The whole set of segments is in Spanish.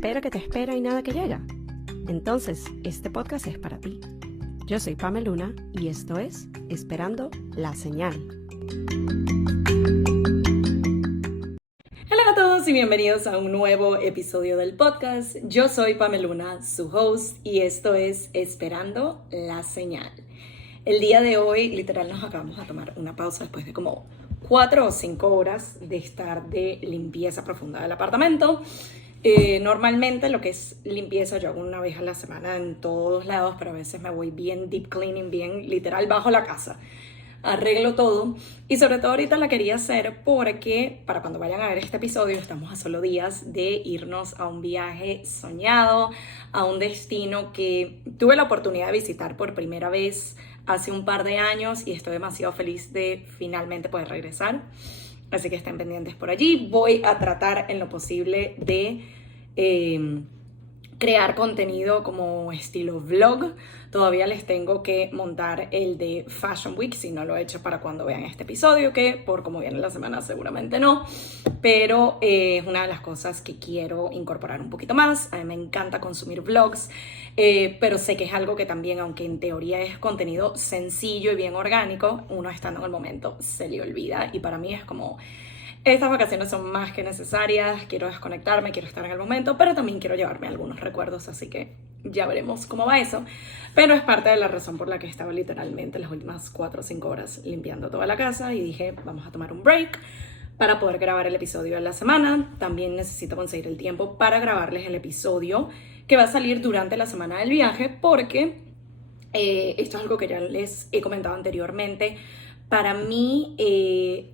espera que te espera y nada que llega? Entonces, este podcast es para ti. Yo soy Pame Luna y esto es Esperando la Señal. Hola a todos y bienvenidos a un nuevo episodio del podcast. Yo soy Pame Luna, su host, y esto es Esperando la Señal. El día de hoy, literal, nos acabamos de tomar una pausa después de como 4 o 5 horas de estar de limpieza profunda del apartamento. Normalmente lo que es limpieza yo hago una vez a la semana en todos lados, pero a veces me voy bien deep cleaning, bien literal bajo la casa. Arreglo todo y sobre todo ahorita la quería hacer porque para cuando vayan a ver este episodio estamos a solo días de irnos a un viaje soñado, a un destino que tuve la oportunidad de visitar por primera vez hace un par de años y estoy demasiado feliz de finalmente poder regresar. Así que estén pendientes por allí. Voy a tratar en lo posible de crear contenido como estilo vlog. Todavía les tengo que montar el de Fashion Week, si no lo he hecho para cuando vean este episodio, que por como viene la semana seguramente no, pero es una de las cosas que quiero incorporar un poquito más. A mí me encanta consumir vlogs, pero sé que es algo que también, aunque en teoría es contenido sencillo y bien orgánico, uno estando en el momento se le olvida y para mí es como... Estas vacaciones son más que necesarias, quiero desconectarme, quiero estar en el momento, pero también quiero llevarme algunos recuerdos, así que ya veremos cómo va eso. Pero es parte de la razón por la que estaba literalmente las últimas 4 o 5 horas limpiando toda la casa y dije, vamos a tomar un break para poder grabar el episodio de la semana. También necesito conseguir el tiempo para grabarles el episodio que va a salir durante la semana del viaje, porque esto es algo que ya les he comentado anteriormente. Para mí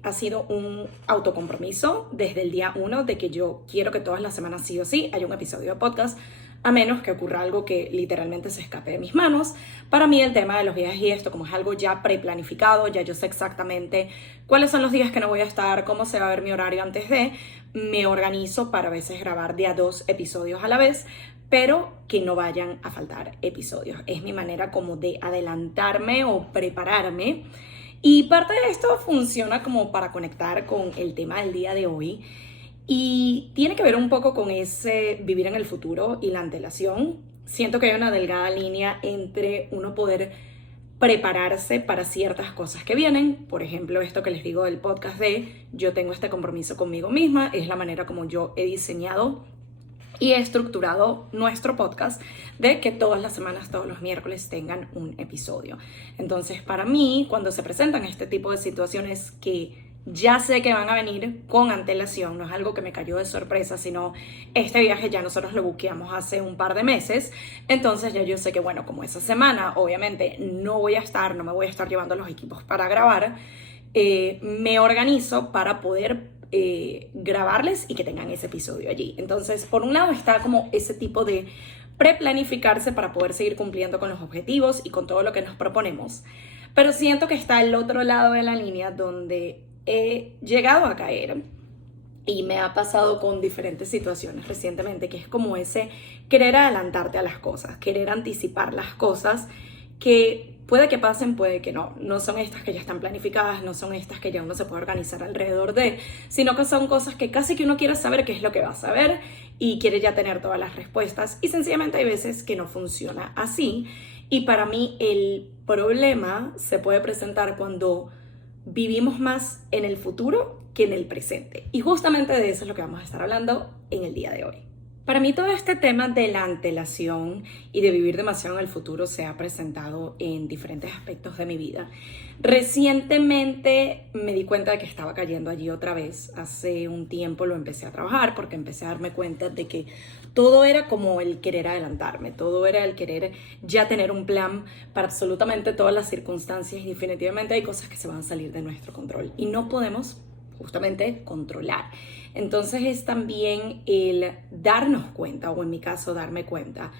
ha sido un autocompromiso desde el día 1 de que yo quiero que todas las semanas sí o sí haya un episodio de podcast, a menos que ocurra algo que literalmente se escape de mis manos. Para mí el tema de los viajes y esto, como es algo ya preplanificado, ya yo sé exactamente cuáles son los días que no voy a estar, cómo se va a ver mi horario antes de, me organizo para a veces grabar de a 2 episodios a la vez, pero que no vayan a faltar episodios. Es mi manera como de adelantarme o prepararme. Y parte de esto funciona como para conectar con el tema del día de hoy y tiene que ver un poco con ese vivir en el futuro y la antelación. Siento que hay una delgada línea entre uno poder prepararse para ciertas cosas que vienen. Por ejemplo, esto que les digo del podcast de yo tengo este compromiso conmigo misma, es la manera como yo he diseñado y he estructurado nuestro podcast de que todas las semanas, todos los miércoles tengan un episodio. Entonces, para mí, cuando se presentan este tipo de situaciones que ya sé que van a venir con antelación, no es algo que me cayó de sorpresa, sino este viaje ya nosotros lo buqueamos hace un par de meses, entonces ya yo sé que, bueno, como esa semana obviamente no me voy a estar llevando los equipos para grabar, me organizo para poder grabarles y que tengan ese episodio allí. Entonces, por un lado está como ese tipo de preplanificarse para poder seguir cumpliendo con los objetivos y con todo lo que nos proponemos. Pero siento que está el otro lado de la línea donde he llegado a caer y me ha pasado con diferentes situaciones recientemente, que es como ese querer adelantarte a las cosas, querer anticipar las cosas que puede que pasen, puede que no. No son estas que ya están planificadas, no son estas que ya uno se puede organizar alrededor de, sino que son cosas que casi que uno quiere saber qué es lo que va a saber y quiere ya tener todas las respuestas. Y sencillamente hay veces que no funciona así. Y para mí el problema se puede presentar cuando vivimos más en el futuro que en el presente. Y justamente de eso es lo que vamos a estar hablando en el día de hoy. Para mí todo este tema de la antelación y de vivir demasiado en el futuro se ha presentado en diferentes aspectos de mi vida. Recientemente me di cuenta de que estaba cayendo allí otra vez. Hace un tiempo lo empecé a trabajar porque empecé a darme cuenta de que todo era como el querer adelantarme, todo era el querer ya tener un plan para absolutamente todas las circunstancias y definitivamente hay cosas que se van a salir de nuestro control y no podemos justamente controlar. Entonces es también el darnos cuenta, o en mi caso darme cuenta,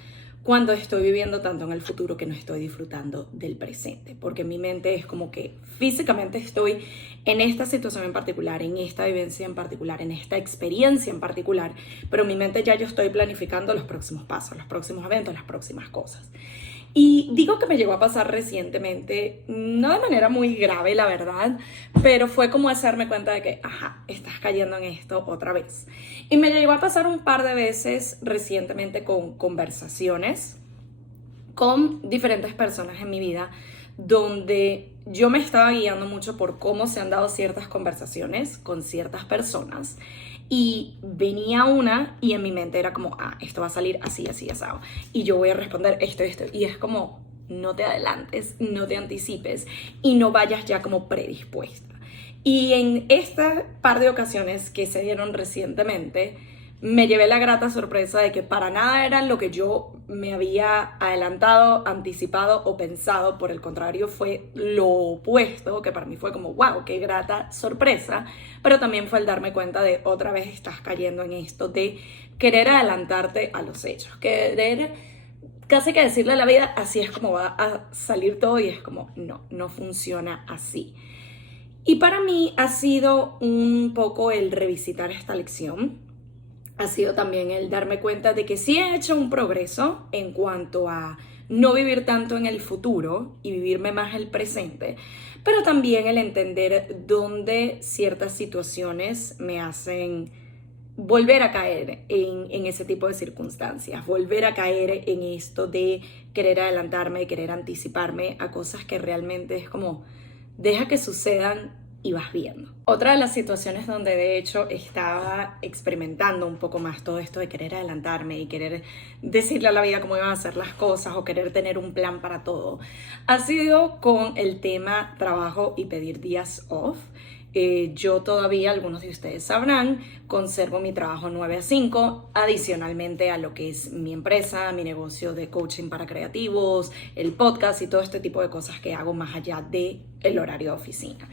cuando estoy viviendo tanto en el futuro que no estoy disfrutando del presente, porque mi mente es como que físicamente estoy en esta situación en particular, en esta vivencia en particular, en esta experiencia en particular, pero en mi mente ya yo estoy planificando los próximos pasos, los próximos eventos, las próximas cosas. Y digo que me llegó a pasar recientemente, no de manera muy grave, la verdad, pero fue como hacerme cuenta de que, ajá, estás cayendo en esto otra vez. Y me llegó a pasar un par de veces recientemente con conversaciones con diferentes personas en mi vida, donde yo me estaba guiando mucho por cómo se han dado ciertas conversaciones con ciertas personas. Y venía una y en mi mente era como, esto va a salir así, así, asado. Y yo voy a responder esto, esto. Y es como, no te adelantes, no te anticipes y no vayas ya como predispuesta. Y en esta par de ocasiones que se dieron recientemente, me llevé la grata sorpresa de que para nada era lo que yo me había adelantado, anticipado o pensado. Por el contrario, fue lo opuesto, que para mí fue como, wow, qué grata sorpresa. Pero también fue el darme cuenta de otra vez estás cayendo en esto de querer adelantarte a los hechos, querer casi que decirle a la vida, así es como va a salir todo, y es como, no funciona así. Y para mí ha sido un poco el revisitar esta lección. Ha sido también el darme cuenta de que sí he hecho un progreso en cuanto a no vivir tanto en el futuro y vivirme más el presente, pero también el entender dónde ciertas situaciones me hacen volver a caer en ese tipo de circunstancias, volver a caer en esto de querer adelantarme, querer anticiparme a cosas que realmente es como, deja que sucedan y vas viendo. Otra de las situaciones donde de hecho estaba experimentando un poco más todo esto de querer adelantarme y querer decirle a la vida cómo iban a ser las cosas o querer tener un plan para todo, ha sido con el tema trabajo y pedir días off. Yo todavía, algunos de ustedes sabrán, conservo mi trabajo 9 a 5, adicionalmente a lo que es mi empresa, mi negocio de coaching para creativos, el podcast y todo este tipo de cosas que hago más allá del horario de oficina.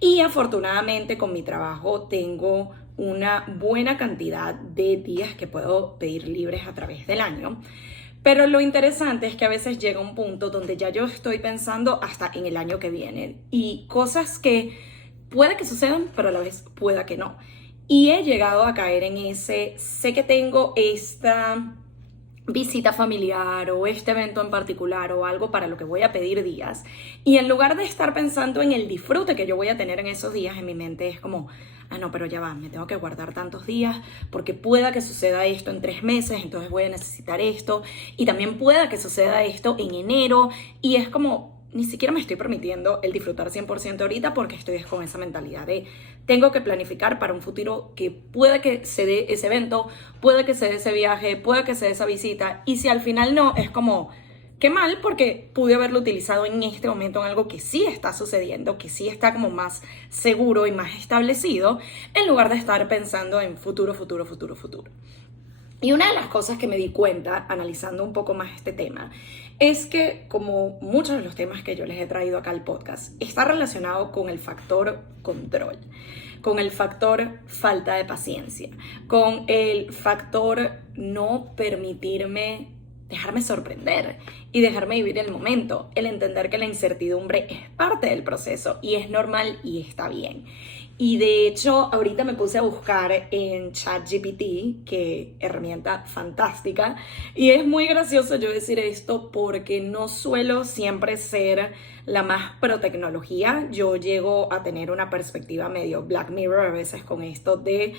Y afortunadamente con mi trabajo tengo una buena cantidad de días que puedo pedir libres a través del año. Pero lo interesante es que a veces llega un punto donde ya yo estoy pensando hasta en el año que viene y cosas que puede que sucedan, pero a la vez pueda que no. Y he llegado a caer en sé que tengo esta visita familiar o este evento en particular o algo para lo que voy a pedir días, y en lugar de estar pensando en el disfrute que yo voy a tener en esos días, en mi mente es como, no, pero ya va, me tengo que guardar tantos días porque pueda que suceda esto en 3 meses, entonces voy a necesitar esto, y también pueda que suceda esto en enero, y es como, ni siquiera me estoy permitiendo el disfrutar 100% ahorita porque estoy con esa mentalidad de tengo que planificar para un futuro que pueda que se dé ese evento, puede que se dé ese viaje, puede que se dé esa visita, y si al final no, es como, qué mal porque pude haberlo utilizado en este momento en algo que sí está sucediendo, que sí está como más seguro y más establecido, en lugar de estar pensando en futuro. Y una de las cosas que me di cuenta, analizando un poco más este tema, es que como muchos de los temas que yo les he traído acá al podcast, está relacionado con el factor control, con el factor falta de paciencia, con el factor no permitirme dejarme sorprender y dejarme vivir el momento, el entender que la incertidumbre es parte del proceso y es normal y está bien. Y de hecho, ahorita me puse a buscar en ChatGPT, que herramienta fantástica, y es muy gracioso yo decir esto porque no suelo siempre ser la más pro tecnología. Yo llego a tener una perspectiva medio Black Mirror a veces con esto de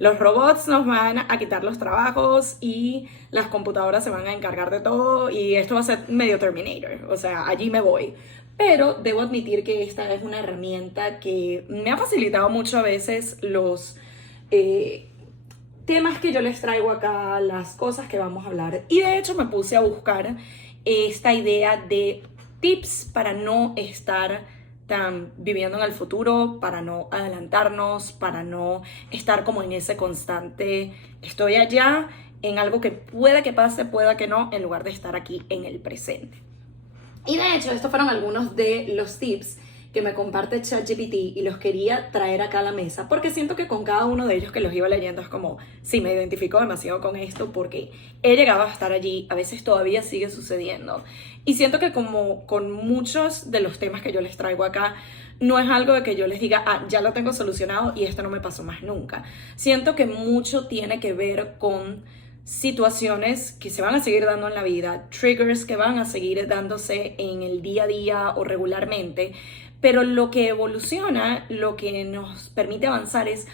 los robots nos van a quitar los trabajos y las computadoras se van a encargar de todo y esto va a ser medio Terminator, o sea, allí me voy. Pero debo admitir que esta es una herramienta que me ha facilitado mucho a veces los temas que yo les traigo acá, las cosas que vamos a hablar. Y de hecho me puse a buscar esta idea de tips para no estar tan viviendo en el futuro, para no adelantarnos, para no estar como en ese constante estoy allá, en algo que pueda que pase, pueda que no, en lugar de estar aquí en el presente. Y de hecho, estos fueron algunos de los tips que me comparte ChatGPT y los quería traer acá a la mesa porque siento que con cada uno de ellos que los iba leyendo es como, sí, me identifico demasiado con esto porque he llegado a estar allí, a veces todavía sigue sucediendo. Y siento que como con muchos de los temas que yo les traigo acá, no es algo de que yo les diga, ya lo tengo solucionado y esto no me pasó más nunca. Siento que mucho tiene que ver con situaciones que se van a seguir dando en la vida, triggers que van a seguir dándose en el día a día o regularmente, pero lo que evoluciona, lo que nos permite avanzar es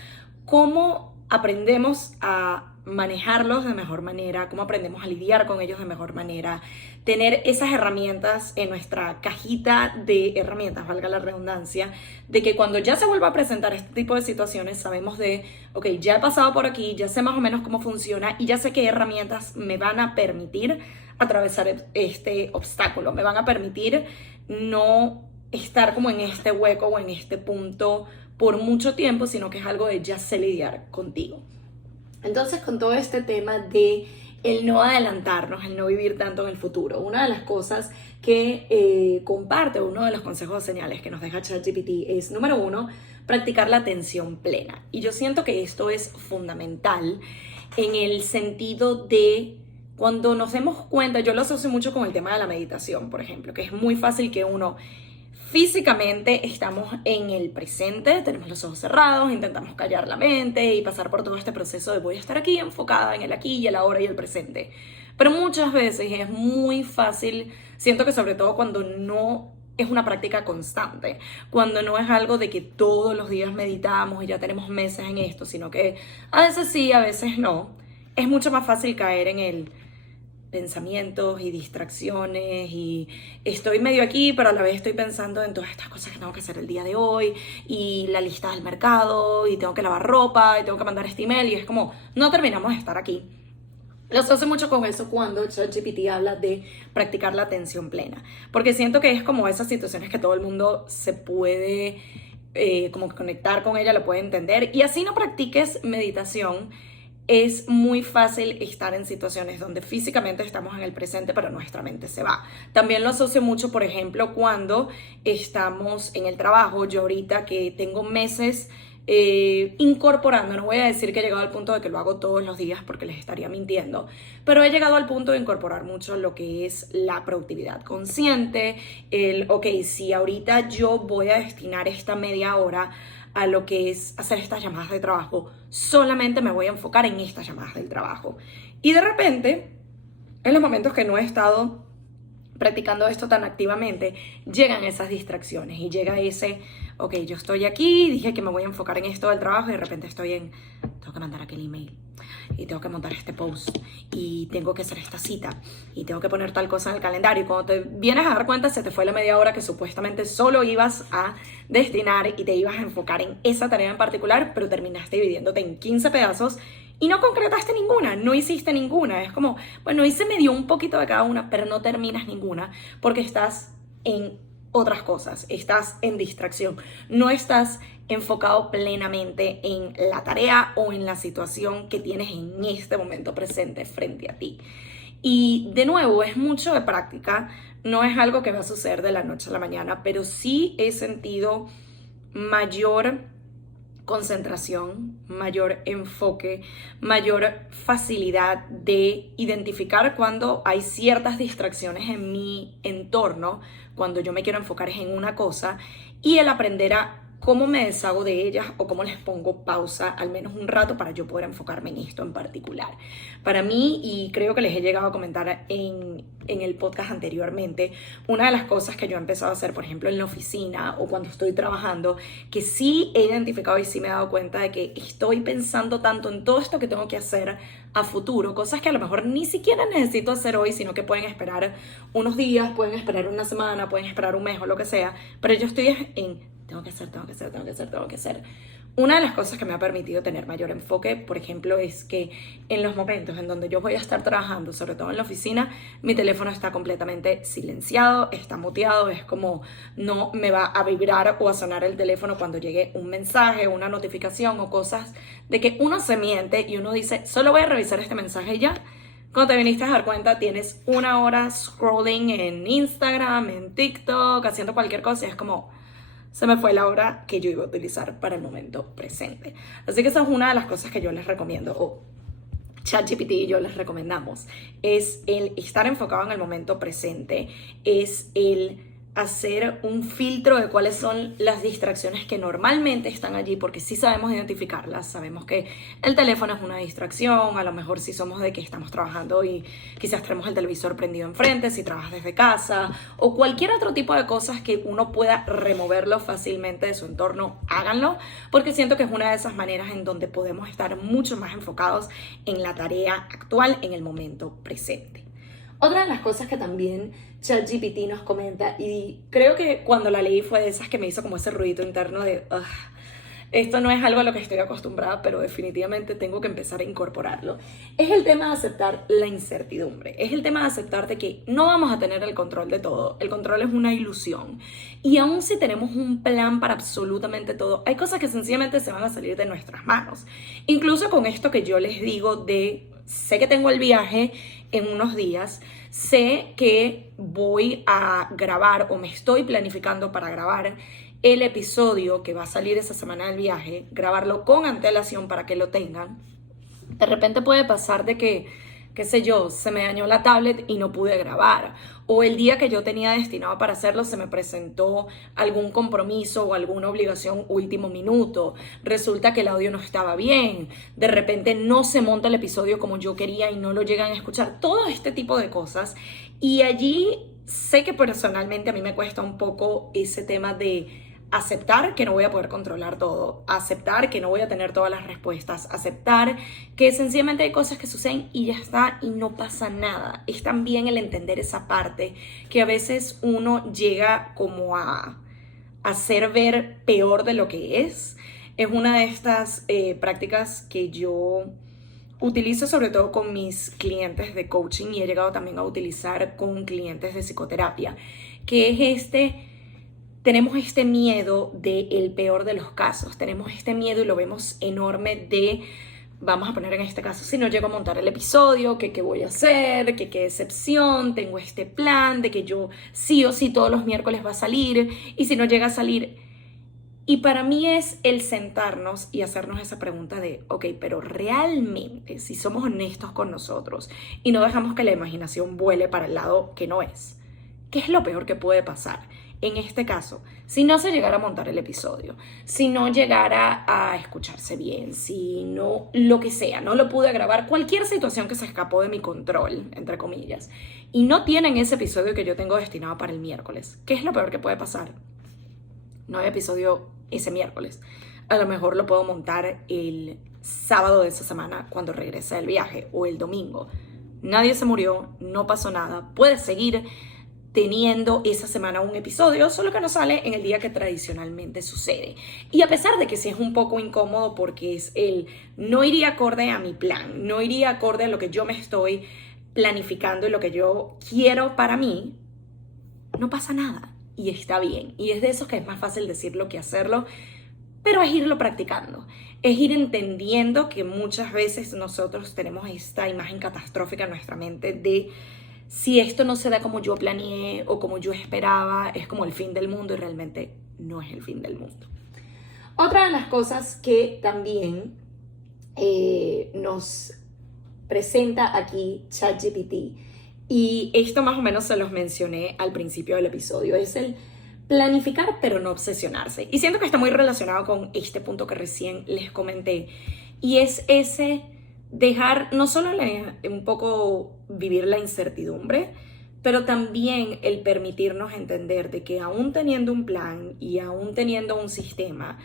cómo aprendemos a manejarlos de mejor manera, cómo aprendemos a lidiar con ellos de mejor manera, tener esas herramientas en nuestra cajita de herramientas, valga la redundancia, de que cuando ya se vuelva a presentar este tipo de situaciones sabemos de, ok, ya he pasado por aquí, ya sé más o menos cómo funciona y ya sé qué herramientas me van a permitir atravesar este obstáculo, me van a permitir no estar como en este hueco o en este punto por mucho tiempo, sino que es algo de ya sé lidiar contigo. Entonces, con todo este tema de el no adelantarnos, el no vivir tanto en el futuro, una de las cosas que comparte, uno de los consejos o señales que nos deja ChatGPT es, número 1, practicar la atención plena. Y yo siento que esto es fundamental en el sentido de cuando nos demos cuenta, yo lo asocio mucho con el tema de la meditación, por ejemplo, que es muy fácil que uno físicamente estamos en el presente, tenemos los ojos cerrados, intentamos callar la mente y pasar por todo este proceso de voy a estar aquí enfocada en el aquí y el ahora y el presente. Pero muchas veces es muy fácil, siento que sobre todo cuando no es una práctica constante, cuando no es algo de que todos los días meditamos y ya tenemos meses en esto, sino que a veces sí, a veces no, es mucho más fácil caer en el pensamientos y distracciones y estoy medio aquí, pero a la vez estoy pensando en todas estas cosas que tengo que hacer el día de hoy y la lista del mercado y tengo que lavar ropa y tengo que mandar este email y es como, no terminamos de estar aquí. Lo asocio mucho con eso cuando ChatGPT habla de practicar la atención plena, porque siento que es como esas situaciones que todo el mundo se puede como conectar con ella, lo puede entender y así no practiques meditación. Es muy fácil estar en situaciones donde físicamente estamos en el presente, pero nuestra mente se va. También lo asocio mucho, por ejemplo, cuando estamos en el trabajo. Yo ahorita que tengo meses incorporando, no voy a decir que he llegado al punto de que lo hago todos los días porque les estaría mintiendo, pero he llegado al punto de incorporar mucho lo que es la productividad consciente, ok, si ahorita yo voy a destinar esta media hora a lo que es hacer estas llamadas de trabajo, solamente me voy a enfocar en estas llamadas del trabajo. Y de repente, en los momentos que no he estado practicando esto tan activamente, llegan esas distracciones y llega ese, ok, yo estoy aquí, dije que me voy a enfocar en esto del trabajo y de repente estoy en, tengo que mandar aquel email y tengo que montar este post y tengo que hacer esta cita y tengo que poner tal cosa en el calendario y cuando te vienes a dar cuenta se te fue la media hora que supuestamente solo ibas a destinar y te ibas a enfocar en esa tarea en particular, pero terminaste dividiéndote en 15 pedazos y no concretaste ninguna, no hiciste ninguna. Es como, bueno, hice medio un poquito de cada una, pero no terminas ninguna porque estás en otras cosas, estás en distracción, no estás enfocado plenamente en la tarea o en la situación que tienes en este momento presente frente a ti. Y de nuevo, es mucho de práctica, no es algo que va a suceder de la noche a la mañana, pero sí he sentido mayor concentración, mayor enfoque, mayor facilidad de identificar cuando hay ciertas distracciones en mi entorno, cuando yo me quiero enfocar en una cosa y el aprender a cómo me deshago de ellas o cómo les pongo pausa al menos un rato para yo poder enfocarme en esto en particular. Para mí, y creo que les he llegado a comentar en el podcast anteriormente, una de las cosas que yo he empezado a hacer, por ejemplo, en la oficina o cuando estoy trabajando, que sí he identificado y sí me he dado cuenta de que estoy pensando tanto en todo esto que tengo que hacer a futuro, cosas que a lo mejor ni siquiera necesito hacer hoy, sino que pueden esperar unos días, pueden esperar una semana, pueden esperar un mes o lo que sea, pero yo estoy en tengo que hacer. Una de las cosas que me ha permitido tener mayor enfoque, por ejemplo, es que en los momentos en donde yo voy a estar trabajando, sobre todo en la oficina, mi teléfono está completamente silenciado, está muteado, es como no me va a vibrar o a sonar el teléfono cuando llegue un mensaje, una notificación o cosas de que uno se miente y uno dice, solo voy a revisar este mensaje y ya. Cuando te viniste a dar cuenta, tienes una hora scrolling en Instagram, en TikTok, haciendo cualquier cosa y es como, se me fue la hora que yo iba a utilizar para el momento presente. Así que esa es una de las cosas que yo les recomiendo, o ChatGPT y yo les recomendamos, es el estar enfocado en el momento presente, es el hacer un filtro de cuáles son las distracciones que normalmente están allí, porque sí sabemos identificarlas, sabemos que el teléfono es una distracción, a lo mejor si somos de que estamos trabajando y quizás tenemos el televisor prendido enfrente, si trabajas desde casa, o cualquier otro tipo de cosas que uno pueda removerlo fácilmente de su entorno, háganlo, porque siento que es una de esas maneras en donde podemos estar mucho más enfocados en la tarea actual, en el momento presente. Otra de las cosas que también ChatGPT nos comenta, y creo que cuando la leí fue de esas que me hizo como ese ruidito interno de esto no es algo a lo que estoy acostumbrada, pero definitivamente tengo que empezar a incorporarlo, es el tema de aceptar la incertidumbre, es el tema de aceptar de que no vamos a tener el control de todo, el control es una ilusión, y aun si tenemos un plan para absolutamente todo, hay cosas que sencillamente se van a salir de nuestras manos, incluso con esto que yo les digo de, sé que tengo el viaje en unos días, sé que voy a grabar o me estoy planificando para grabar el episodio que va a salir esa semana del viaje, grabarlo con antelación para que lo tengan. De repente puede pasar de que, qué sé yo, se me dañó la tablet y no pude grabar, o el día que yo tenía destinado para hacerlo se me presentó algún compromiso o alguna obligación último minuto, resulta que el audio no estaba bien, de repente no se monta el episodio como yo quería y no lo llegan a escuchar, todo este tipo de cosas. Y allí sé que personalmente a mí me cuesta un poco ese tema de aceptar que no voy a poder controlar todo, aceptar que no voy a tener todas las respuestas, aceptar que sencillamente hay cosas que suceden y ya está y no pasa nada. Es también el entender esa parte que a veces uno llega como a hacer ver peor de lo que es. Es una de estas prácticas que yo utilizo sobre todo con mis clientes de coaching y he llegado también a utilizar con clientes de psicoterapia, que es tenemos este miedo del peor de los casos, tenemos este miedo y lo vemos enorme de, vamos a poner en este caso, si no llego a montar el episodio, que qué voy a hacer, que qué decepción, tengo este plan de que yo sí o sí todos los miércoles va a salir y si no llega a salir. Y para mí es el sentarnos y hacernos esa pregunta de, ok, pero realmente, si somos honestos con nosotros y no dejamos que la imaginación vuele para el lado que no es, ¿qué es lo peor que puede pasar? En este caso, si no se llegara a montar el episodio, si no llegara a escucharse bien, si no, lo que sea, no lo pude grabar, cualquier situación que se escapó de mi control, entre comillas, y no tienen ese episodio que yo tengo destinado para el miércoles, ¿qué es lo peor que puede pasar? No hay episodio ese miércoles. A lo mejor lo puedo montar el sábado de esa semana cuando regrese del viaje o el domingo. Nadie se murió, no pasó nada, puedes seguir teniendo esa semana un episodio, solo que no sale en el día que tradicionalmente sucede. Y a pesar de que sí es un poco incómodo porque es no iría acorde a mi plan, no iría acorde a lo que yo me estoy planificando y lo que yo quiero para mí, no pasa nada y está bien. Y es de esos que es más fácil decirlo que hacerlo, pero es irlo practicando, es ir entendiendo que muchas veces nosotros tenemos esta imagen catastrófica en nuestra mente de si esto no se da como yo planeé o como yo esperaba, es como el fin del mundo y realmente no es el fin del mundo. Otra de las cosas que también nos presenta aquí ChatGPT, y esto más o menos se los mencioné al principio del episodio, es el planificar pero no obsesionarse. Y siento que está muy relacionado con este punto que recién les comenté, y es ese dejar no solo un poco vivir la incertidumbre, pero también el permitirnos entender de que aún teniendo un plan y aún teniendo un sistema,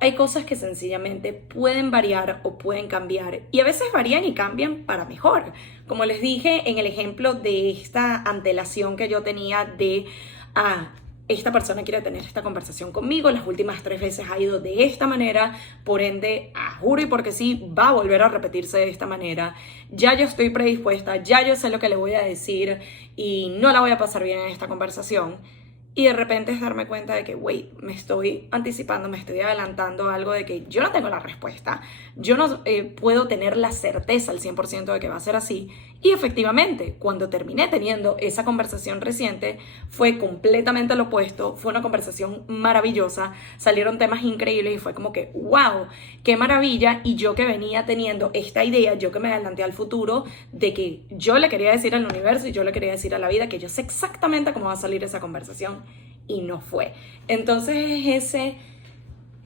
hay cosas que sencillamente pueden variar o pueden cambiar y a veces varían y cambian para mejor. Como les dije en el ejemplo de esta antelación que yo tenía de esta persona quiere tener esta conversación conmigo, las últimas 3 veces ha ido de esta manera, por ende, juro y porque sí, va a volver a repetirse de esta manera. Ya yo estoy predispuesta, ya yo sé lo que le voy a decir y no la voy a pasar bien en esta conversación. Y de repente es darme cuenta de que, wait, me estoy anticipando, me estoy adelantando a algo de que yo no tengo la respuesta. Yo no puedo tener la certeza al 100% de que va a ser así. Y efectivamente, cuando terminé teniendo esa conversación reciente, fue completamente lo opuesto. Fue una conversación maravillosa. Salieron temas increíbles y fue como que, wow, qué maravilla. Y yo que venía teniendo esta idea, yo que me adelanté al futuro, de que yo le quería decir al universo y yo le quería decir a la vida que yo sé exactamente cómo va a salir esa conversación. y no fue. Entonces es ese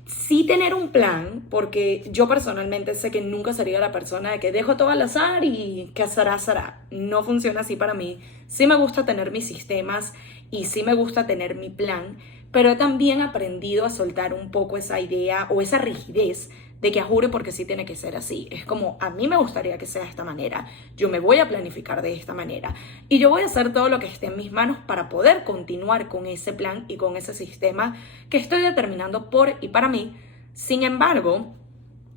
sí tener un plan, porque yo personalmente sé que nunca sería la persona de que dejo todo al azar y que será. No funciona así para mí. Sí me gusta tener mis sistemas y sí me gusta tener mi plan, pero he también aprendido a soltar un poco esa idea o esa rigidez de que juro porque sí tiene que ser así. Es como, a mí me gustaría que sea de esta manera, yo me voy a planificar de esta manera y yo voy a hacer todo lo que esté en mis manos para poder continuar con ese plan y con ese sistema que estoy determinando por y para mí. Sin embargo,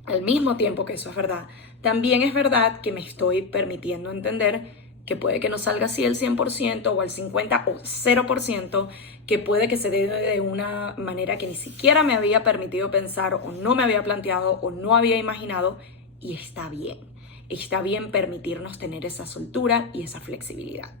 al mismo tiempo que eso es verdad, también es verdad que me estoy permitiendo entender que puede que no salga así el 100% o al 50% o 0%, que puede que se dé de una manera que ni siquiera me había permitido pensar o no me había planteado o no había imaginado, y está bien. Está bien permitirnos tener esa soltura y esa flexibilidad.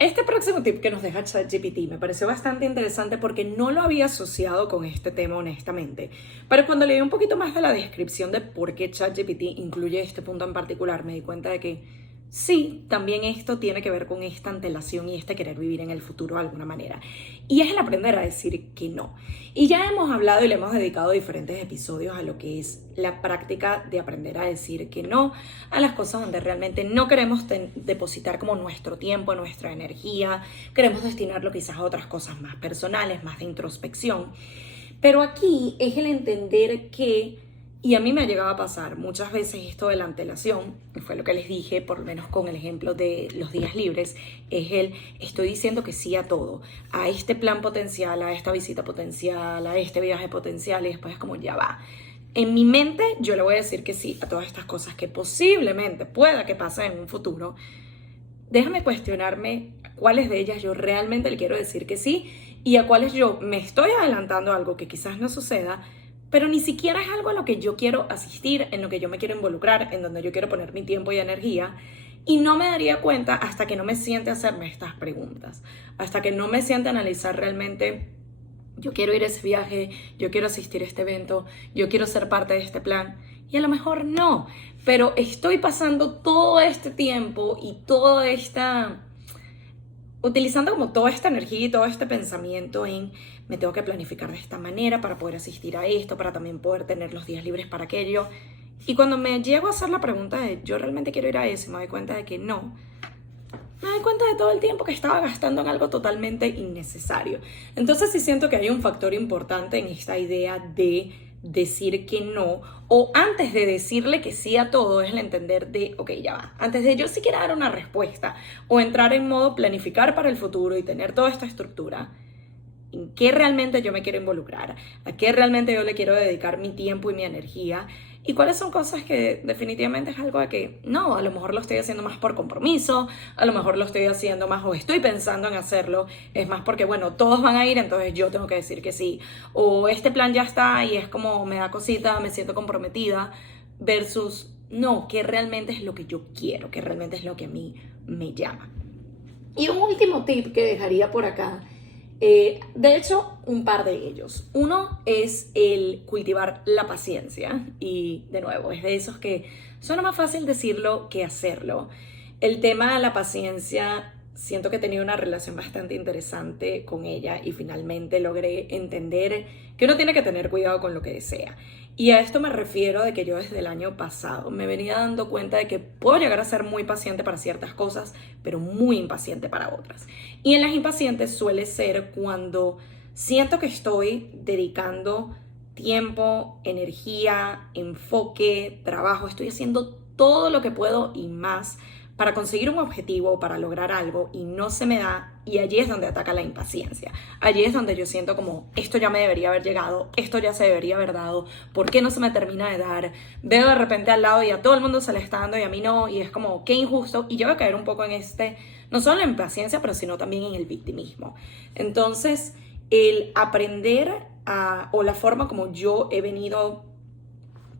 Este próximo tip que nos deja ChatGPT me pareció bastante interesante porque no lo había asociado con este tema honestamente. Pero cuando leí un poquito más de la descripción de por qué ChatGPT incluye este punto en particular, me di cuenta de que sí, también esto tiene que ver con esta antelación y este querer vivir en el futuro de alguna manera. Y es el aprender a decir que no. Y ya hemos hablado y le hemos dedicado diferentes episodios a lo que es la práctica de aprender a decir que no a las cosas donde realmente no queremos depositar como nuestro tiempo, nuestra energía, queremos destinarlo quizás a otras cosas más personales, más de introspección. Pero aquí es el entender que, y a mí me ha llegado a pasar muchas veces esto de la antelación, que fue lo que les dije, por lo menos con el ejemplo de los días libres, es estoy diciendo que sí a todo, a este plan potencial, a esta visita potencial, a este viaje potencial, y después es como ya va. En mi mente yo le voy a decir que sí a todas estas cosas que posiblemente pueda que pasen en un futuro. Déjame cuestionarme a cuáles de ellas yo realmente le quiero decir que sí y a cuáles yo me estoy adelantando a algo que quizás no suceda, pero ni siquiera es algo a lo que yo quiero asistir, en lo que yo me quiero involucrar, en donde yo quiero poner mi tiempo y energía. Y no me daría cuenta hasta que no me siente a hacerme estas preguntas, hasta que no me siente a analizar realmente, yo quiero ir a ese viaje, yo quiero asistir a este evento, yo quiero ser parte de este plan. Y a lo mejor no, pero estoy pasando todo este tiempo y toda esta utilizando como toda esta energía y todo este pensamiento en me tengo que planificar de esta manera para poder asistir a esto, para también poder tener los días libres para aquello. Y cuando me llego a hacer la pregunta de yo realmente quiero ir a eso, me doy cuenta de que no. Me doy cuenta de todo el tiempo que estaba gastando en algo totalmente innecesario. Entonces sí siento que hay un factor importante en esta idea de decir que no, o antes de decirle que sí a todo, es el entender de, ok, ya va, antes de yo siquiera dar una respuesta o entrar en modo planificar para el futuro y tener toda esta estructura, en qué realmente yo me quiero involucrar, a qué realmente yo le quiero dedicar mi tiempo y mi energía, y cuáles son cosas que definitivamente es algo de que no, a lo mejor lo estoy haciendo más por compromiso, a lo mejor lo estoy haciendo más o estoy pensando en hacerlo, es más porque bueno, todos van a ir, entonces yo tengo que decir que sí, o este plan ya está y es como me da cosita, me siento comprometida, versus no, que realmente es lo que yo quiero, que realmente es lo que a mí me llama. Y un último tip que dejaría por acá, de hecho, un par de ellos. Uno es el cultivar la paciencia y, de nuevo, es de esos que suena más fácil decirlo que hacerlo. El tema de la paciencia, siento que he tenido una relación bastante interesante con ella y finalmente logré entender que uno tiene que tener cuidado con lo que desea. Y a esto me refiero de que yo desde el año pasado me venía dando cuenta de que puedo llegar a ser muy paciente para ciertas cosas, pero muy impaciente para otras. Y en las impacientes suele ser cuando siento que estoy dedicando tiempo, energía, enfoque, trabajo, estoy haciendo todo lo que puedo y más para conseguir un objetivo, para lograr algo y no se me da, y allí es donde ataca la impaciencia. Allí es donde yo siento como esto ya me debería haber llegado, esto ya se debería haber dado, ¿por qué no se me termina de dar? Veo de repente al lado y a todo el mundo se le está dando y a mí no, y es como qué injusto, y yo voy a caer un poco en no solo en la impaciencia, pero sino también en el victimismo. Entonces, el aprender o la forma como yo he venido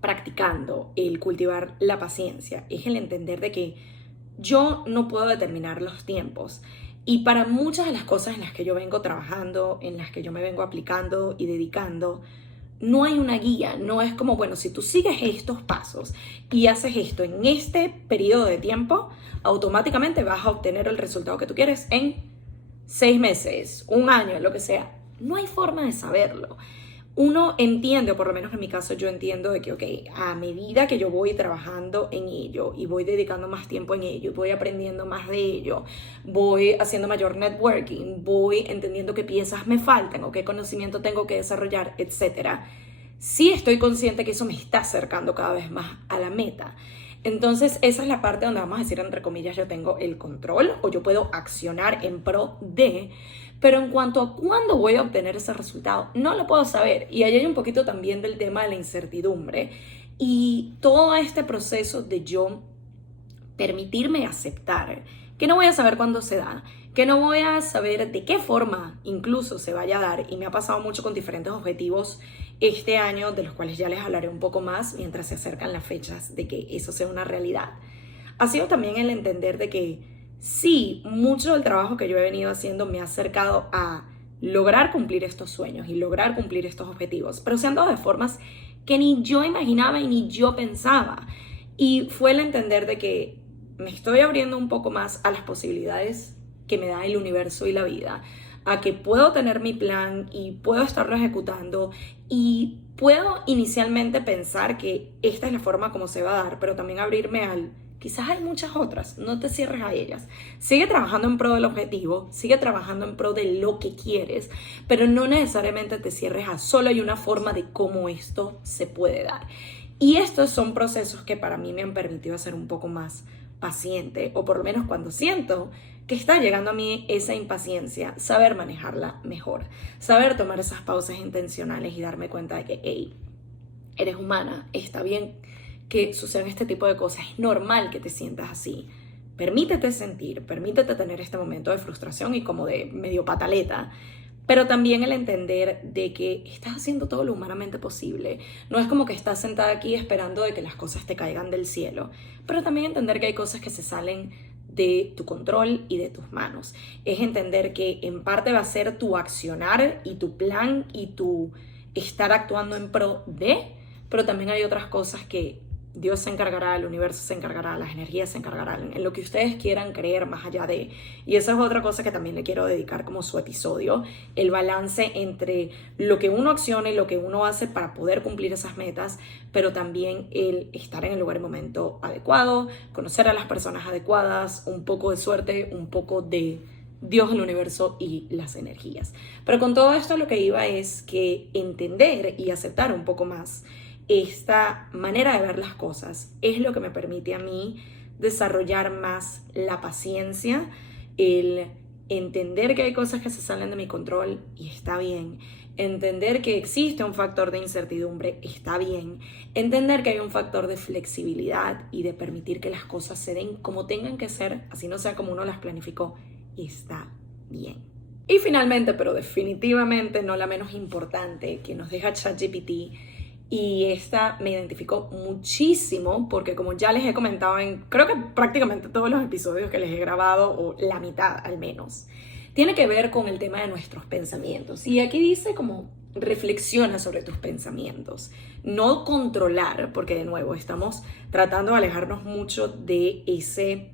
practicando el cultivar la paciencia es el entender de que yo no puedo determinar los tiempos y para muchas de las cosas en las que yo vengo trabajando, en las que yo me vengo aplicando y dedicando, no hay una guía, no es como, bueno, si tú sigues estos pasos y haces esto en este periodo de tiempo, automáticamente vas a obtener el resultado que tú quieres en 6 meses, un año, lo que sea. No hay forma de saberlo. Uno entiende, o por lo menos en mi caso yo entiendo de que, ok, a medida que yo voy trabajando en ello y voy dedicando más tiempo en ello, voy aprendiendo más de ello, voy haciendo mayor networking, voy entendiendo qué piezas me faltan o qué conocimiento tengo que desarrollar, etcétera. Sí estoy consciente que eso me está acercando cada vez más a la meta. Entonces esa es la parte donde vamos a decir, entre comillas, yo tengo el control o yo puedo accionar en pro de, pero en cuanto a cuándo voy a obtener ese resultado, no lo puedo saber. Y ahí hay un poquito también del tema de la incertidumbre y todo este proceso de yo permitirme aceptar que no voy a saber cuándo se da, que no voy a saber de qué forma incluso se vaya a dar. Y me ha pasado mucho con diferentes objetivos este año, de los cuales ya les hablaré un poco más mientras se acercan las fechas de que eso sea una realidad. Ha sido también el entender de que sí, mucho del trabajo que yo he venido haciendo me ha acercado a lograr cumplir estos sueños y lograr cumplir estos objetivos, pero se han dado de formas que ni yo imaginaba y ni yo pensaba. Y fue el entender de que me estoy abriendo un poco más a las posibilidades que me da el universo y la vida, a que puedo tener mi plan y puedo estarlo ejecutando y puedo inicialmente pensar que esta es la forma como se va a dar, pero también abrirme al quizás hay muchas otras, no te cierres a ellas. Sigue trabajando en pro del objetivo, sigue trabajando en pro de lo que quieres, pero no necesariamente te cierres a solo hay una forma de cómo esto se puede dar. Y estos son procesos que para mí me han permitido ser un poco más paciente, o por lo menos cuando siento que está llegando a mí esa impaciencia, saber manejarla mejor, saber tomar esas pausas intencionales y darme cuenta de que, hey, eres humana, está bien que sucedan este tipo de cosas, es normal que te sientas así. Permítete sentir, permítete tener este momento de frustración y como de medio pataleta, pero también el entender de que estás haciendo todo lo humanamente posible. No es como que estás sentada aquí esperando de que las cosas te caigan del cielo, pero también entender que hay cosas que se salen de tu control y de tus manos. Es entender que en parte va a ser tu accionar y tu plan y tu estar actuando en pro de, pero también hay otras cosas que Dios se encargará, el universo se encargará, las energías se encargarán, en lo que ustedes quieran creer más allá de. Y esa es otra cosa que también le quiero dedicar como su episodio, el balance entre lo que uno acciona y lo que uno hace para poder cumplir esas metas, pero también el estar en el lugar y momento adecuado, conocer a las personas adecuadas, un poco de suerte, un poco de Dios, el universo y las energías. Pero con todo esto lo que iba es que entender y aceptar un poco más esta manera de ver las cosas es lo que me permite a mí desarrollar más la paciencia, el entender que hay cosas que se salen de mi control y está bien, entender que existe un factor de incertidumbre, está bien, entender que hay un factor de flexibilidad y de permitir que las cosas se den como tengan que ser, así no sea como uno las planificó, está bien. Y finalmente, pero definitivamente no la menos importante, que nos deja ChatGPT. Y esta me identificó muchísimo porque, como ya les he comentado en creo que prácticamente todos los episodios que les he grabado, o la mitad al menos, tiene que ver con el tema de nuestros pensamientos. Y aquí dice como reflexiona sobre tus pensamientos, no controlar, porque de nuevo estamos tratando de alejarnos mucho de ese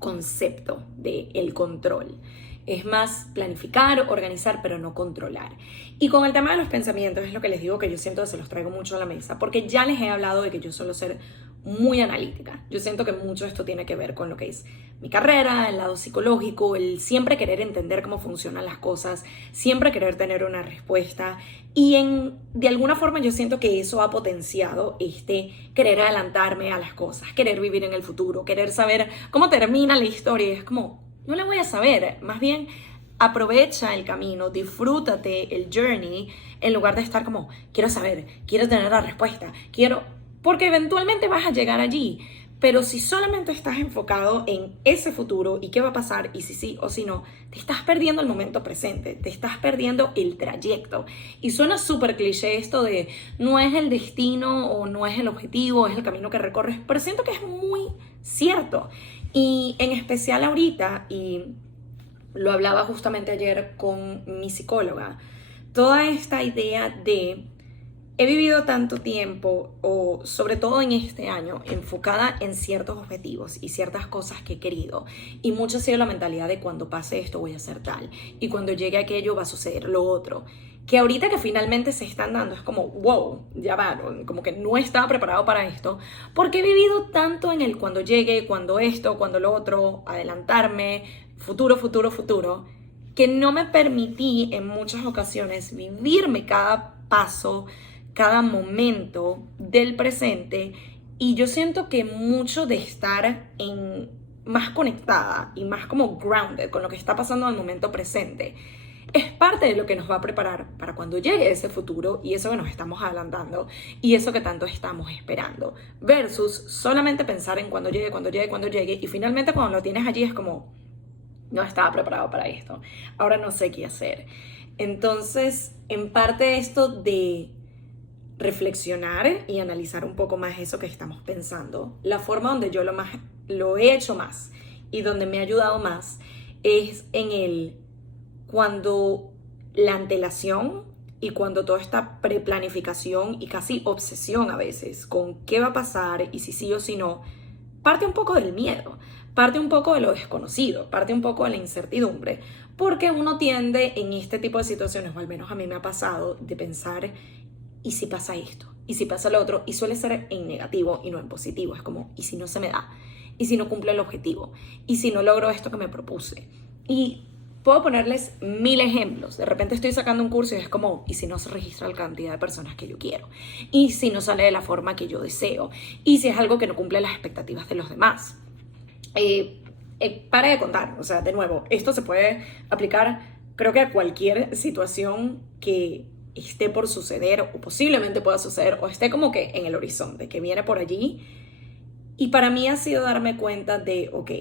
concepto del control. Es más planificar, organizar, pero no controlar. Y con el tema de los pensamientos es lo que les digo que yo siento que se los traigo mucho a la mesa, porque ya les he hablado de que yo suelo ser muy analítica. Yo siento que mucho esto tiene que ver con lo que es mi carrera, el lado psicológico, el siempre querer entender cómo funcionan las cosas, siempre querer tener una respuesta. Y de alguna forma yo siento que eso ha potenciado querer adelantarme a las cosas, querer vivir en el futuro, querer saber cómo termina la historia. Y es como, no la voy a saber, más bien aprovecha el camino, disfrútate el journey, en lugar de estar como, quiero saber, quiero tener la respuesta, porque eventualmente vas a llegar allí. Pero si solamente estás enfocado en ese futuro y qué va a pasar y si sí o si no, te estás perdiendo el momento presente, te estás perdiendo el trayecto. Y suena súper cliché esto de no es el destino o no es el objetivo, es el camino que recorres, pero siento que es muy cierto. Y en especial ahorita, y lo hablaba justamente ayer con mi psicóloga, toda esta idea de he vivido tanto tiempo, o sobre todo en este año, enfocada en ciertos objetivos y ciertas cosas que he querido. Y mucho ha sido la mentalidad de cuando pase esto voy a hacer tal. Y cuando llegue aquello va a suceder lo otro. Que ahorita que finalmente se están dando es como, wow, ya va, como que no estaba preparado para esto. Porque he vivido tanto en el cuando llegue, cuando esto, cuando lo otro, adelantarme, futuro, futuro, futuro, que no me permití en muchas ocasiones vivirme cada paso, cada momento del presente, y yo siento que mucho de estar más conectada y más como grounded con lo que está pasando en el momento presente es parte de lo que nos va a preparar para cuando llegue ese futuro y eso que nos estamos adelantando y eso que tanto estamos esperando, versus solamente pensar en cuando llegue, cuando llegue, cuando llegue, y finalmente cuando lo tienes allí es como, no estaba preparado para esto, ahora no sé qué hacer. Entonces, en parte esto de reflexionar y analizar un poco más eso que estamos pensando, la forma donde yo lo he hecho más y donde me ha ayudado más es cuando la antelación y cuando toda esta preplanificación y casi obsesión a veces con qué va a pasar y si sí o si no, parte un poco del miedo, parte un poco de lo desconocido, parte un poco de la incertidumbre, porque uno tiende en este tipo de situaciones, o al menos a mí me ha pasado, de pensar, ¿y si pasa esto? ¿Y si pasa lo otro? Y suele ser en negativo y no en positivo. Es como, ¿y si no se me da? ¿Y si no cumple el objetivo? ¿Y si no logro esto que me propuse? Y puedo ponerles 1000 ejemplos. De repente estoy sacando un curso y es como, ¿y si no se registra la cantidad de personas que yo quiero? ¿Y si no sale de la forma que yo deseo? ¿Y si es algo que no cumple las expectativas de los demás? Para de contar. O sea, de nuevo, esto se puede aplicar, creo que a cualquier situación que esté por suceder o posiblemente pueda suceder o esté como que en el horizonte, que viene por allí. Y para mí ha sido darme cuenta de, ok,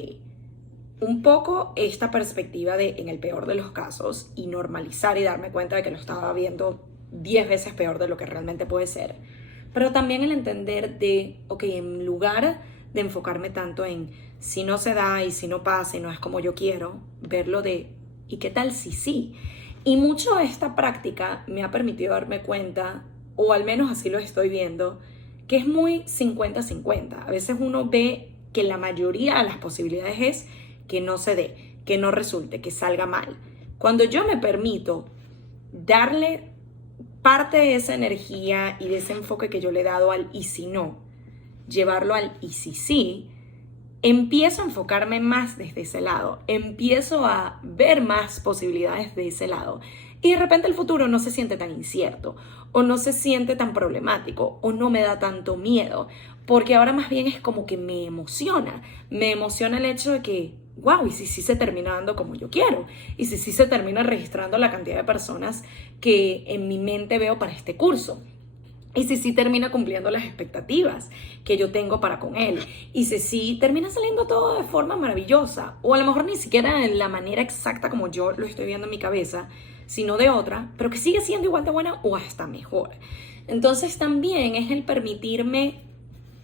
un poco esta perspectiva de en el peor de los casos y normalizar y darme cuenta de que lo estaba viendo 10 veces peor de lo que realmente puede ser. Pero también el entender de, ok, en lugar de enfocarme tanto en si no se da y si no pasa y no es como yo quiero, verlo de, ¿y qué tal si sí? Y mucho de esta práctica me ha permitido darme cuenta, o al menos así lo estoy viendo, que es muy 50-50. A veces uno ve que la mayoría de las posibilidades es que no se dé, que no resulte, que salga mal. Cuando yo me permito darle parte de esa energía y de ese enfoque que yo le he dado al y si no, llevarlo al y si sí, empiezo a enfocarme más desde ese lado, empiezo a ver más posibilidades de ese lado y de repente el futuro no se siente tan incierto o no se siente tan problemático o no me da tanto miedo, porque ahora más bien es como que me emociona el hecho de que, wow, y si sí se termina dando como yo quiero, y si sí se termina registrando la cantidad de personas que en mi mente veo para este curso. Y si sí termina cumpliendo las expectativas que yo tengo para con él. Y si sí termina saliendo todo de forma maravillosa. O a lo mejor ni siquiera en la manera exacta como yo lo estoy viendo en mi cabeza, sino de otra, pero que sigue siendo igual de buena o hasta mejor. Entonces también es el permitirme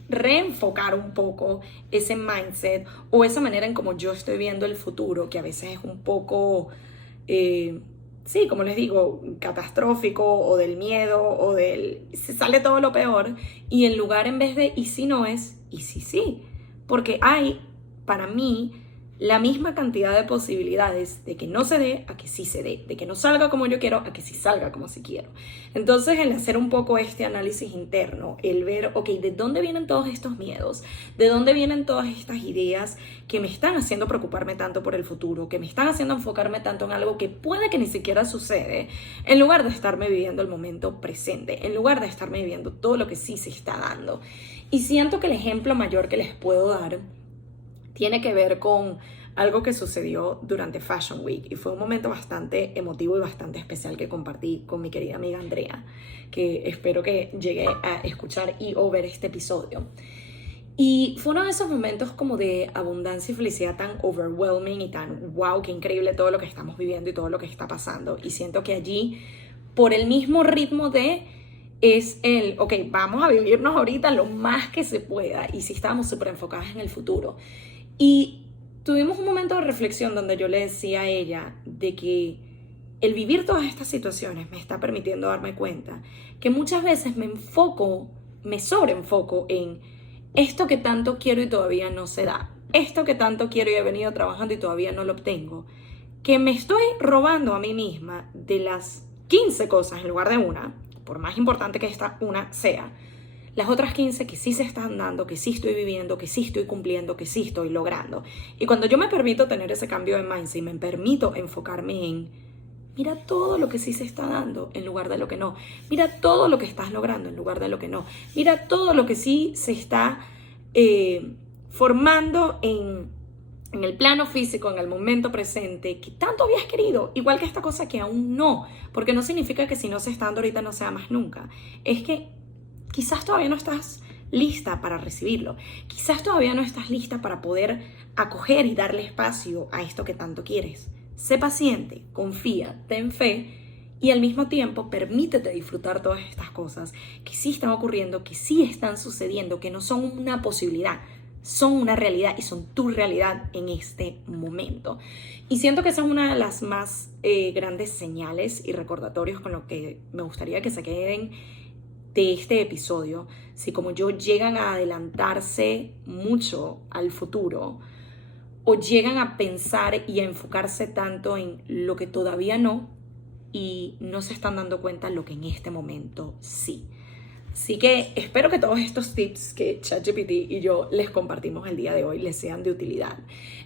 reenfocar un poco ese mindset o esa manera en como yo estoy viendo el futuro, que a veces es un poco... sí, como les digo, catastrófico o del miedo o se sale todo lo peor, y en lugar, en vez de y si no es, y si sí, porque hay para mí la misma cantidad de posibilidades de que no se dé a que sí se dé, de que no salga como yo quiero a que sí salga como sí quiero. Entonces el hacer un poco este análisis interno, el ver, ok, ¿de dónde vienen todos estos miedos? ¿De dónde vienen todas estas ideas que me están haciendo preocuparme tanto por el futuro, que me están haciendo enfocarme tanto en algo que puede que ni siquiera sucede, en lugar de estarme viviendo el momento presente, en lugar de estarme viviendo todo lo que sí se está dando? Y siento que el ejemplo mayor que les puedo dar tiene que ver con algo que sucedió durante Fashion Week y fue un momento bastante emotivo y bastante especial que compartí con mi querida amiga Andrea, que espero que llegue a escuchar y o ver este episodio. Y fue uno de esos momentos como de abundancia y felicidad tan overwhelming y tan wow, qué increíble todo lo que estamos viviendo y todo lo que está pasando. Y siento que allí, por el mismo ritmo es ok, vamos a vivirnos ahorita lo más que se pueda, y sí estábamos súper enfocadas en el futuro. Y tuvimos un momento de reflexión donde yo le decía a ella de que el vivir todas estas situaciones me está permitiendo darme cuenta que muchas veces me sobreenfoco en esto que tanto quiero y todavía no se da, esto que tanto quiero y he venido trabajando y todavía no lo obtengo, que me estoy robando a mí misma de las 15 cosas en lugar de una, por más importante que esta una sea, las otras 15 que sí se están dando, que sí estoy viviendo, que sí estoy cumpliendo, que sí estoy logrando. Y cuando yo me permito tener ese cambio de mindset y me permito enfocarme en mira todo lo que sí se está dando en lugar de lo que no. Mira todo lo que estás logrando en lugar de lo que no. Mira todo lo que sí se está formando en el plano físico, en el momento presente, que tanto habías querido, igual que esta cosa que aún no, porque no significa que si no se está dando ahorita no sea más nunca. Es que quizás todavía no estás lista para recibirlo. Quizás todavía no estás lista para poder acoger y darle espacio a esto que tanto quieres. Sé paciente, confía, ten fe y al mismo tiempo permítete disfrutar todas estas cosas que sí están ocurriendo, que sí están sucediendo, que no son una posibilidad, son una realidad y son tu realidad en este momento. Y siento que esa es una de las más grandes señales y recordatorios con lo que me gustaría que se queden de este episodio. Si como yo llegan a adelantarse mucho al futuro o llegan a pensar y a enfocarse tanto en lo que todavía no y no se están dando cuenta lo que en este momento sí. Así que espero que todos estos tips que ChatGPT y yo les compartimos el día de hoy les sean de utilidad.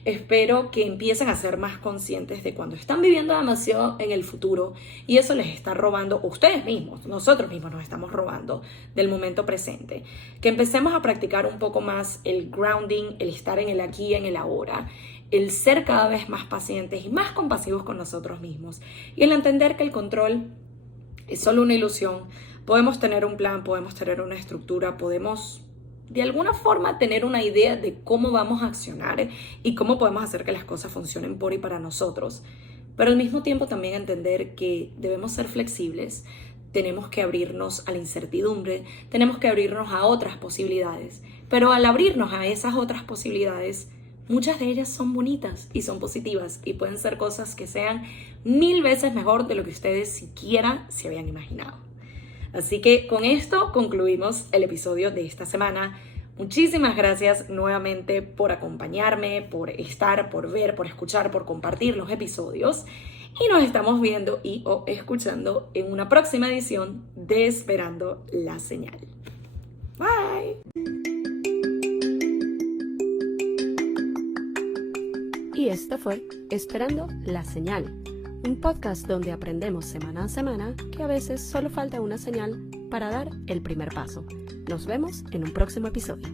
Espero que empiecen a ser más conscientes de cuando están viviendo demasiado en el futuro y eso les está robando, ustedes mismos, nosotros mismos nos estamos robando del momento presente. Que empecemos a practicar un poco más el grounding, el estar en el aquí y en el ahora, el ser cada vez más pacientes y más compasivos con nosotros mismos y el entender que el control es solo una ilusión. Podemos tener un plan, podemos tener una estructura, podemos de alguna forma tener una idea de cómo vamos a accionar y cómo podemos hacer que las cosas funcionen por y para nosotros. Pero al mismo tiempo también entender que debemos ser flexibles, tenemos que abrirnos a la incertidumbre, tenemos que abrirnos a otras posibilidades. Pero al abrirnos a esas otras posibilidades, muchas de ellas son bonitas y son positivas y pueden ser cosas que sean 1000 veces mejor de lo que ustedes siquiera se habían imaginado. Así que con esto concluimos el episodio de esta semana. Muchísimas gracias nuevamente por acompañarme, por estar, por ver, por escuchar, por compartir los episodios. Y nos estamos viendo o escuchando en una próxima edición de Esperando la Señal. Bye. Y esto fue Esperando la Señal, un podcast donde aprendemos semana a semana que a veces solo falta una señal para dar el primer paso. Nos vemos en un próximo episodio.